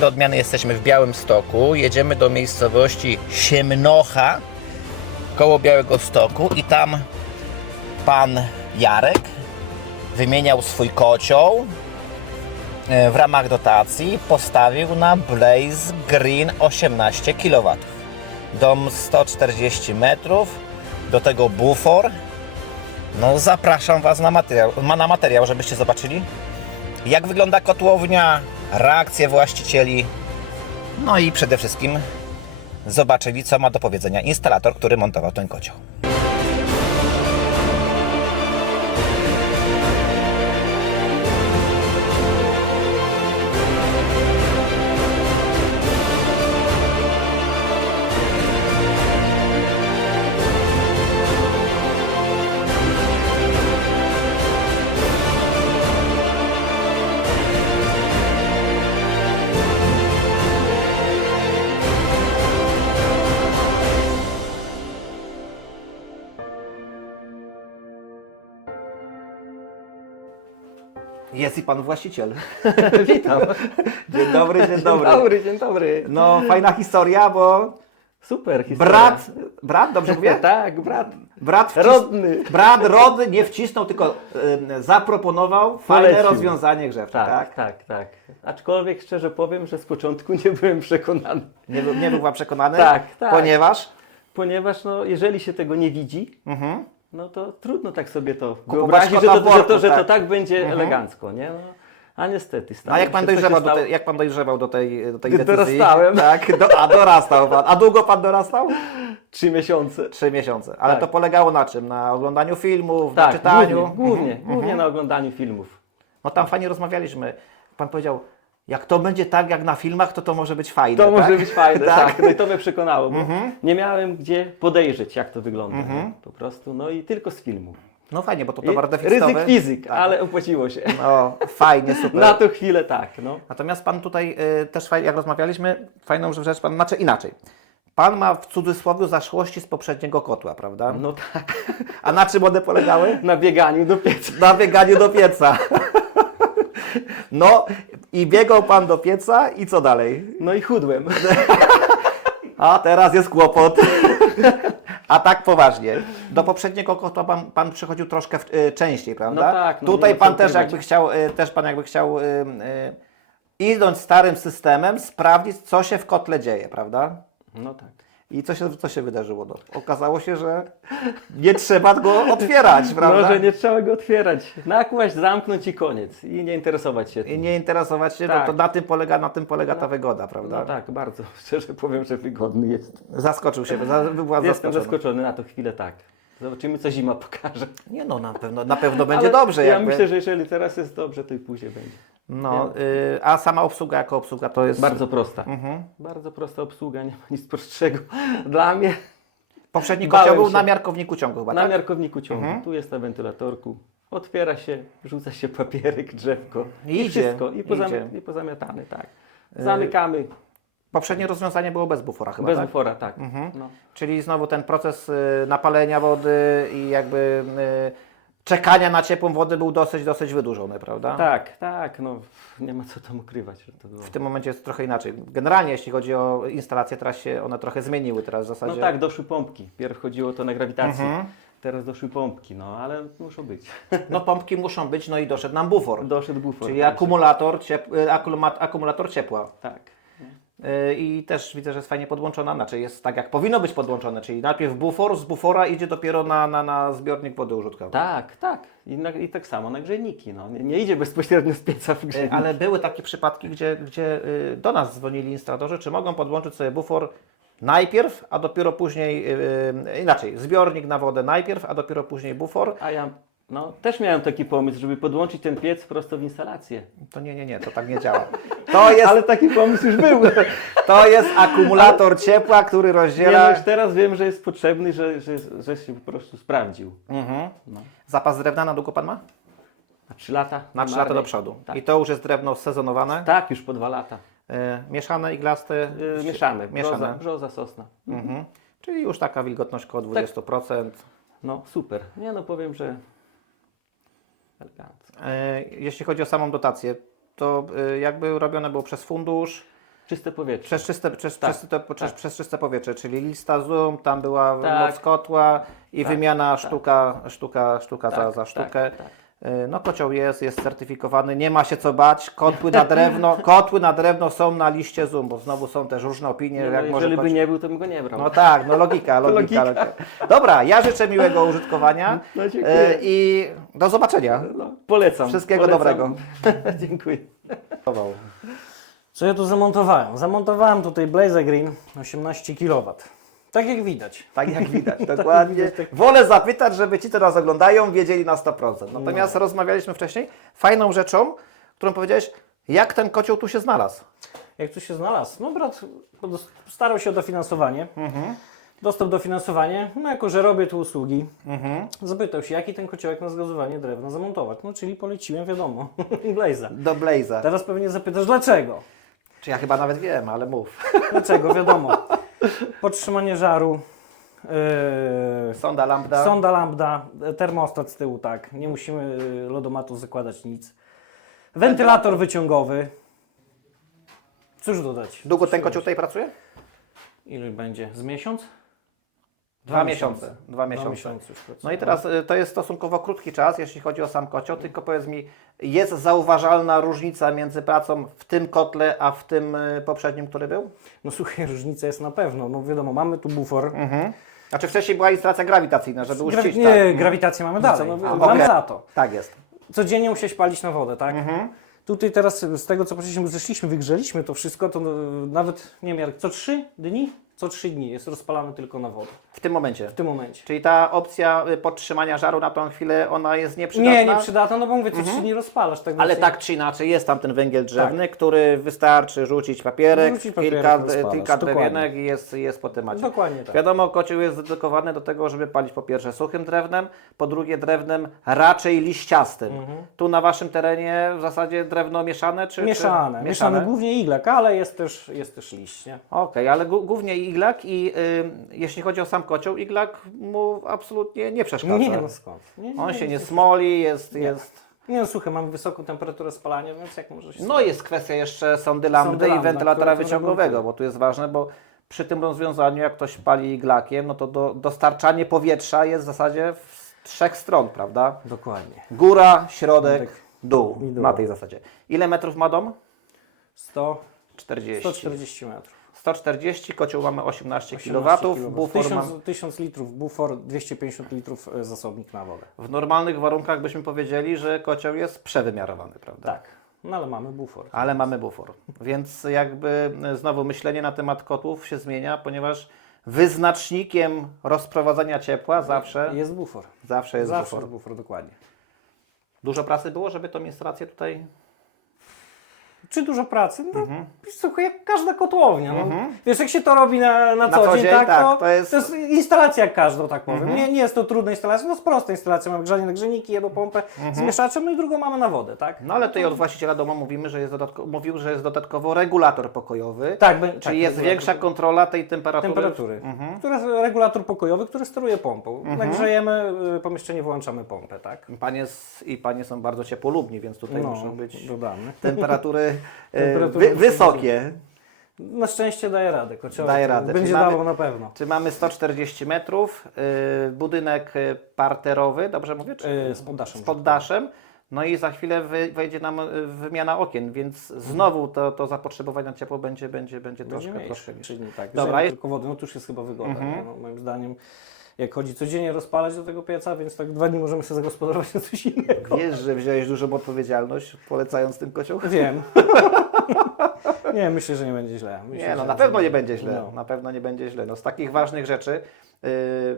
Do odmiany jesteśmy w Białym Stoku. Jedziemy do miejscowości Siemnocha koło Białego Stoku i tam pan Jarek wymieniał swój kocioł e, w ramach dotacji postawił na Blaze Green 18 kW. Dom 140 metrów, do tego bufor. No zapraszam Was na materiał, ma- na materiał, żebyście zobaczyli jak wygląda kotłownia, reakcje właścicieli, no i przede wszystkim zobaczyli, co ma do powiedzenia instalator, który montował ten kocioł. Jest i pan właściciel. Witam. Dzień dobry, dzień Dzień dobry, dzień dobry. No, fajna historia, bo Super historia. brat, brat, dobrze mówię? tak, brat. Brat, wcis... Rodny. brat rodny nie wcisnął, tylko y, zaproponował fajne Polecił. rozwiązanie grzewcze, tak? Tak, tak, tak. Aczkolwiek szczerze powiem, że z początku nie byłem przekonany. Nie, był, nie był pan przekonany? Tak, tak. Ponieważ? Ponieważ no, jeżeli się tego nie widzi, Mhm. No to trudno tak sobie to Kupować wyobrazić, że to, że, to, że to tak. tak będzie elegancko, nie? No, a niestety No, stało a jak pan dojrzewał do tej, jak pan dojrzewał do tej, do tej decyzji? dorastałem. Tak, do, a dorastał pan. A długo pan dorastał? Trzy miesiące. Trzy miesiące. Ale Tak. to polegało na czym? Na oglądaniu filmów, na Tak, czytaniu? głównie, głównie, Mhm, głównie na oglądaniu filmów. No tam fajnie rozmawialiśmy. Pan powiedział, jak to będzie tak jak na filmach, to to może być fajne. To tak? może być fajne, Tak. tak. No i to mnie przekonało, bo nie miałem gdzie podejrzeć, jak to wygląda. nie? Po prostu, no i tylko z filmu. No fajnie, bo to towar deficytowy. ryzyk fizyk, Tak. ale opłaciło się. No, fajnie, super. Na tą chwilę tak, no. Natomiast pan tutaj y, też jak rozmawialiśmy, fajną rzecz pan, znaczy inaczej. Pan ma w cudzysłowie zaszłości z poprzedniego kotła, prawda? No tak, A na czym one polegały? na bieganiu do pieca. Na bieganiu do pieca. No i biegał pan do pieca i co dalej? No i chudłem. A teraz jest kłopot. A tak poważnie. Do poprzedniego kotła pan, pan przychodził troszkę w, y, częściej, prawda? No tak, no Tutaj nie ma co pan też ukrywać. jakby chciał, y, też pan jakby chciał y, y, idąc starym systemem, sprawdzić, co się w kotle dzieje, prawda? No tak. I co się, co się wydarzyło? No, okazało się, że nie trzeba go otwierać, prawda? No, że nie trzeba go otwierać. Nakłaść, zamknąć i koniec. I nie interesować się I tym. nie interesować się, no Tak. to na tym polega, na tym polega ta wygoda, prawda? No tak, bardzo. Szczerze powiem, że wygodny jest. Zaskoczył się, była Jestem zaskoczony na tą chwilę, tak. Zobaczymy, co zima pokaże. Nie no, na pewno, na pewno będzie Ale dobrze. Ja jakby. myślę, że jeżeli teraz jest dobrze, to i później będzie. No, y, a sama obsługa jako obsługa to jest... Bardzo prosta. Mhm. Bardzo prosta obsługa, nie ma nic prostszego. Dla mnie Poprzedni Bałem kocioł był się. na miarkowniku ciągu chyba, na tak? miarkowniku ciągu. Tu jest na wentylatorku. Otwiera się, rzuca się papierek, drzewko I idzie, wszystko. I, pozam, idzie. i pozamiatane, tak. Zamykamy Poprzednie rozwiązanie było bez bufora chyba, bez tak? bufora, tak. Mhm. No. Czyli znowu ten proces y, napalenia wody i jakby y, czekania na ciepłą wodę był dosyć, dosyć wydłużony, prawda? Tak, tak, no nie ma co tam ukrywać, że to było. W tym momencie jest trochę inaczej. Generalnie jeśli chodzi o instalację, teraz się one trochę zmieniły teraz w zasadzie. No tak, doszły pompki. Pierw chodziło to na grawitację. Mhm. Teraz doszły pompki, no ale muszą być. No pompki muszą być, no i doszedł nam bufor. Doszedł bufor. Czyli także- akumulator, ciep... y, akumula- akumulator ciepła. Tak. Y, I też widzę, że jest fajnie podłączona, znaczy jest tak jak powinno być podłączone, czyli najpierw bufor, z bufora idzie dopiero na, na, na zbiornik wody użytkowej. Tak, tak. I, na, I tak samo na grzejniki. No. Nie, nie idzie bezpośrednio z pieca w Y, grzejnik. Ale były takie przypadki, gdzie, gdzie y, do nas dzwonili instalatorzy, czy mogą podłączyć sobie bufor najpierw, a dopiero później, y, y, inaczej, zbiornik na wodę najpierw, a dopiero później bufor. A ja no, też miałem taki pomysł, żeby podłączyć ten piec prosto w instalację. To nie, nie, nie, to tak nie działa. To jest, Ale taki pomysł już był. to jest akumulator ciepła, który Nie, no rozdziela... już teraz wiem, że jest potrzebny, że, że, że się po prostu sprawdził. Mhm. No. Zapas drewna na długo Pan ma? Na 3 lata? Na 3 lata do przodu. Tak. I to już jest drewno sezonowane? tak, już po 2 lata. Y, mieszane, iglaste? Yy, mieszane. Brzoza, Mieszane. brzoza, sosna. Mhm. Czyli już taka wilgotność około 20%. No super. Nie no powiem, że elegancko. E, Jeśli chodzi o samą dotację, to e, jakby robione było przez fundusz, czyste powietrze. Przez czyste, przez, Tak, czyste, to, przez, tak. przez czyste powietrze, czyli lista Zoom, tam była Tak. moc kotła i Tak, wymiana sztuka, sztuka, sztuka za, Tak, za tak, sztukę. tak. Y, No kocioł jest, jest certyfikowany, nie ma się co bać. Kotły na drewno, kotły na drewno są na liście Zoom, bo znowu są też różne opinie, Nie, no, jak może jeżeli by koci- nie był, to bym go nie brał. No tak, no logika, logika. logika. logika. Dobra, ja życzę miłego użytkowania No, dziękuję. y, i do zobaczenia. No, polecam. Wszystkiego polecam. dobrego. Dziękuję. Co ja tu zamontowałem? Zamontowałem tutaj Blazer Green 18 kW. Tak jak widać. Tak jak widać, dokładnie. Wolę zapytać, żeby ci, co nas oglądają, wiedzieli na 100%. Natomiast rozmawialiśmy wcześniej, fajną rzeczą, którą powiedziałeś, jak ten kocioł tu się znalazł. Jak tu się znalazł? No brat starał się o dofinansowanie. Dostał dofinansowanie. No jako, że robię tu usługi, zapytał się, jaki ten kociołek na zgazowanie drewna zamontować. No czyli poleciłem, wiadomo, Blazer. Do Blazer. Teraz pewnie zapytasz, dlaczego? Czy ja chyba nawet wiem, ale mów. Dlaczego? Wiadomo. Podtrzymanie żaru. Yy, Sonda lambda. Sonda lambda, termostat z tyłu, tak. Nie musimy y, lodomatu zakładać nic. Wentylator wyciągowy. Cóż dodać? Długo ten kocioł tutaj pracuje? Ile będzie? Z miesiąc? Dwa miesiące. Dwa miesiące. miesiące. No i teraz y, to jest stosunkowo krótki czas, jeśli chodzi o sam kocioł, tylko powiedz mi, jest zauważalna różnica między pracą w tym kotle, a w tym y, poprzednim, który był? No słuchaj, różnica jest na pewno. No wiadomo, mamy tu bufor. Znaczy wcześniej była instalacja grawitacyjna, żeby Grawi- uścić. nie, tak. grawitację mamy dalej. A, mamy okej. lato. tak jest. Codziennie musiałeś palić na wodę, tak? Tutaj teraz z tego co poszliśmy, zeszliśmy, wygrzeliśmy to wszystko, to no, nawet, nie wiem, jak co trzy dni? Co trzy dni jest rozpalamy tylko na wodę. W tym momencie. W tym momencie. Czyli ta opcja y, podtrzymania żaru na tą chwilę, ona jest nieprzydatna? Nie, nie przydatna, no bo mówię, co trzy dni rozpalasz. Tak Ale tak czy inaczej jest tam ten węgiel drzewny, który wystarczy rzucić papierek, Rzucić papierek, kilka, rozpalasz, kilka drewienek i jest, jest po temacie. Dokładnie tak. Wiadomo, kocioł jest dedykowany do tego, żeby palić po pierwsze suchym drewnem, po drugie drewnem raczej liściastym. Tu na Waszym terenie w zasadzie drewno mieszane? Czy, Mieszane, czy... mieszane głównie iglak, ale jest też, jest też liść? Okej, ale gu- głównie iglak i y, jeśli chodzi o sam kocioł, iglak mu absolutnie nie przeszkadza. Nie, no skąd? Nie, On się nie smoli, jest... jest... Nie no słuchaj, mamy wysoką temperaturę spalania, więc jak może się No jest kwestia jeszcze sondy lambdy Sondy i lambda, wentylatora które to wyciągowego, bo tu jest ważne, bo przy tym rozwiązaniu, jak ktoś pali iglakiem, no to do, dostarczanie powietrza jest w zasadzie z trzech stron, prawda? Dokładnie. Góra, środek, dół, I dół. na tej zasadzie. Ile metrów ma dom? 100, 40. 140 metrów. 140, kocioł mamy 18, 18 kW, kW. bufor 1000, mam... 1000 litrów bufor, 250 litrów e, zasobnik na wodę. W normalnych warunkach byśmy powiedzieli, że kocioł jest przewymiarowany, prawda? Tak, no ale mamy bufor. Ale mamy bufor. Więc jakby y, znowu myślenie na temat kotłów się zmienia, ponieważ wyznacznikiem rozprowadzania ciepła zawsze, Jest bufor. zawsze jest Zawsze bufor. bufor, dokładnie. Dużo pracy było, żeby tą instalację tutaj... Czy dużo pracy? No, Mhm. słuchaj, jak każda kotłownia. No. Wiesz, jak się to robi na, na, co, dzień, tak, tak, to, to jest- Mhm. instalacja jak każdą, tak powiem. Nie, nie jest to trudna instalacja, no jest prosta instalacja. Mamy grzanie na grzejniki, jedną pompę z mieszaczem, no i drugą mamy na wodę, tak? No ale tutaj od właściciela domu mówimy, że jest dodatko... mówił, że jest dodatkowo regulator pokojowy. Tak, bę- Czyli tak, jest regulator. większa kontrola tej temperatury. temperatury. Mhm. Który jest regulator pokojowy, który steruje pompą. Nagrzejemy y, pomieszczenie, wyłączamy pompę, tak? Panie s- i panie są bardzo ciepłolubni, więc tutaj No, muszą być dodamy. Temperatury wy, muszą wysokie. Na szczęście daje radę, kociołek. Daje radę. Będzie Czyli mamy- dawał na pewno. Czy mamy 140 metrów, y, budynek y, parterowy, dobrze mówię? Czy Y, z poddaszem. z poddaszem. No i za chwilę wy, wejdzie nam y, wymiana okien, więc znowu to, to zapotrzebowanie na ciepło będzie, będzie, będzie troszkę, troszkę czyli tak. Dobra, jest- tylko wody, no to już jest chyba wygoda, nie? no, moim zdaniem. Jak chodzi codziennie rozpalać do tego pieca, więc tak dwa dni możemy sobie zagospodarować na coś innego. Wiesz, że wziąłeś dużą odpowiedzialność, polecając tym kocioł? Wiem. nie, myślę, że nie będzie źle. Myślę, Nie, no na pewno nie będzie źle. No. Na pewno nie będzie źle. No, z takich ważnych rzeczy yy,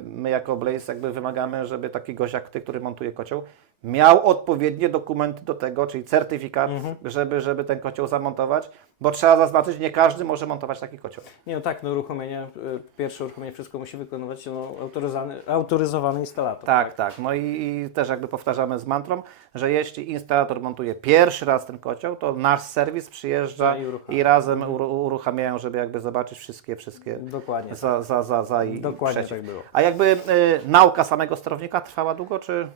my jako Blaze jakby wymagamy, żeby taki gość jak ty, który montuje kocioł, miał odpowiednie dokumenty do tego, czyli certyfikat, Mhm. żeby, żeby ten kocioł zamontować, bo trzeba zaznaczyć, nie każdy może montować taki kocioł. Nie, no tak, no uruchomienie, y, pierwsze uruchomienie, wszystko musi wykonywać no, autoryzowany, autoryzowany instalator. Tak, tak. No i, i też jakby powtarzamy z mantrą, że jeśli instalator montuje pierwszy raz ten kocioł, to nasz serwis przyjeżdża I i, razem uru, uruchamiają, żeby jakby zobaczyć wszystkie, wszystkie Dokładnie. za, za, za, za i Dokładnie przeciw. tak było. A jakby y, nauka samego sterownika trwała długo, czy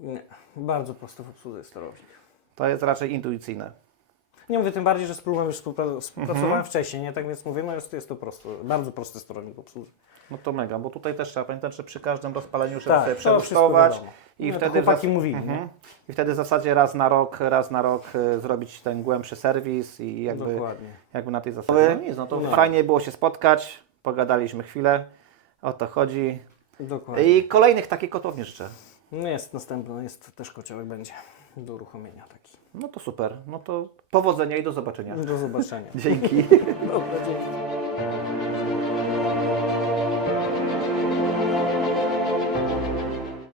Nie, bardzo prosto w obsłudze jest sterownik. to jest raczej intuicyjne? Nie mówię tym bardziej, że z Plumem już współpra- współpracowałem wcześniej, nie? Tak więc mówię, no jest, jest to prosto, bardzo prosty sterownik obsługi. No to mega, bo tutaj też trzeba pamiętać, że przy każdym rozpaleniu trzeba Tak, sobie to wszystko przelusztować wiadomo. i No, to wtedy w chłopaki zas- mówili, Mhm. nie? I wtedy w zasadzie raz na rok, raz na rok y, zrobić ten głębszy serwis i jakby, Dokładnie. jakby na tej zasadzie. No nic, no to fajnie było się spotkać, pogadaliśmy chwilę, o to chodzi. Dokładnie. I kolejnych takich kotowni życzę. No jest następny, jest też kociołek będzie do uruchomienia taki. No to super. No to powodzenia i do zobaczenia. Do zobaczenia. Dzięki. Dobra, dzięki.